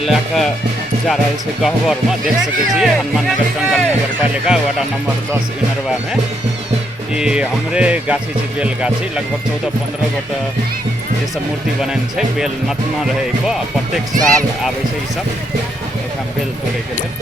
लेकर जा रहे थे गहबर में, देख सके हनुमान नगर टंगल नगर पालिका वार्ड नंबर 10 इनरवा में। ये हमरे गाछी छै बेल गाछी, लगभग 14-15 गोट ये सब मूर्ति बनन छै। बेल नतना रहे प्रत्येक साल आवे छै। ई सब एठाम बेल तोड़े के लेल।